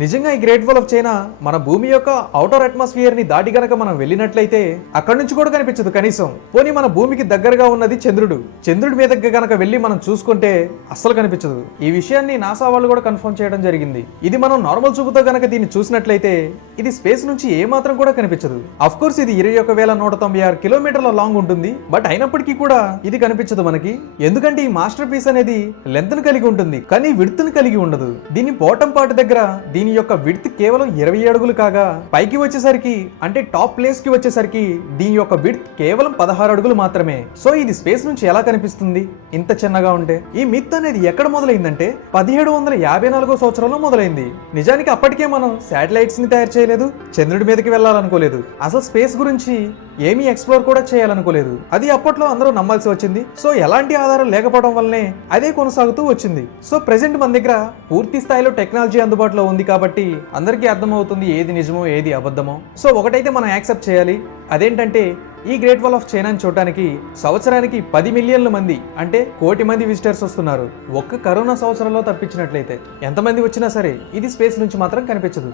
నిజంగా ఈ great wall of China మన భూమి యొక్క ఔటర్ అట్మాస్ఫియర్ ని దాటి గనక మనం వెళ్ళినట్లయితే అక్కడి నుంచి కూడా కనిపించదు కనీసం. పోనీ మన భూమికి దగ్గరగా ఉన్నది చంద్రుడు. చంద్రుడి మీదకి గనక వెళ్ళి మనం చూసుకుంటే అస్సలు కనిపించదు. ఈ విషయాన్ని నాసా వాళ్ళు కూడా కన్ఫర్మ్ చేయడం జరిగింది. ఇది మనం నార్మల్ చూపుతో గనక దీన్ని చూసినట్లయితే ఇది స్పేస్ నుంచి ఏ మాత్రం కూడా కనిపించదు. అఫ్ కోర్స్ ఇది 21,196 కిలోమీటర్ల లాంగ్ ఉంటుంది. బట్ అయినప్పటికీ కూడా ఇది కనిపించదు మనకి. ఎందుకంటే ఈ మాస్టర్ పీస్ అనేది లెంత్ ను కలిగి ఉంటుంది, కానీ విడ్త్ ను కలిగి ఉండదు. దీని బాటమ్ పార్ట్ దగ్గర దీని యొక్క విడ్త్ కేవలం 20 అడుగులు కాగా పైకి వచ్చేసరికి అంటే టాప్ ప్లేస్ కి వచ్చేసరికి దీని యొక్క విడ్త్ కేవలం 16 అడుగులు మాత్రమే. సో ఇది స్పేస్ నుంచి ఎలా కనిపిస్తుంది ఇంత చిన్నగా ఉంటే? ఈ మిత్ అనేది ఎక్కడ మొదలైందంటే 1754 సంవత్సరంలో మొదలైంది. నిజానికి అప్పటికే మనం శాటిలైట్స్ ని తయారు చేయలేదు, చంద్రుడి మీదకి వెళ్ళాలనుకోలేదు, అసలు స్పేస్ గురించి ఏమీ ఎక్స్ప్లోర్ కూడా చేయాలనుకోలేదు. అది అప్పట్లో అందరూ నమ్మాల్సి వచ్చింది. సో ఎలాంటి ఆధారం లేకపోవడం వల్లనే అదే కొనసాగుతూ వచ్చింది. సో ప్రెసెంట్ మన దగ్గర పూర్తి స్థాయిలో టెక్నాలజీ అందుబాటులో ఉంది కాబట్టి అందరికీ అర్థమవుతుంది ఏది నిజమో ఏది అబద్ధమో. సో ఒకటైతే మనం యాక్సెప్ట్ చేయాలి, అదేంటంటే ఈ గ్రేట్ వాల్ ఆఫ్ చైనాని చూడటానికి సంవత్సరానికి 10 మిలియన్ల మంది అంటే 1 కోటి మంది విజిటర్స్ వస్తున్నారు. ఒక్క కరోనా సంవత్సరంలో తప్పించినట్లయితే ఎంతమంది వచ్చినా సరే ఇది స్పేస్ నుంచి మాత్రం కనిపించదు.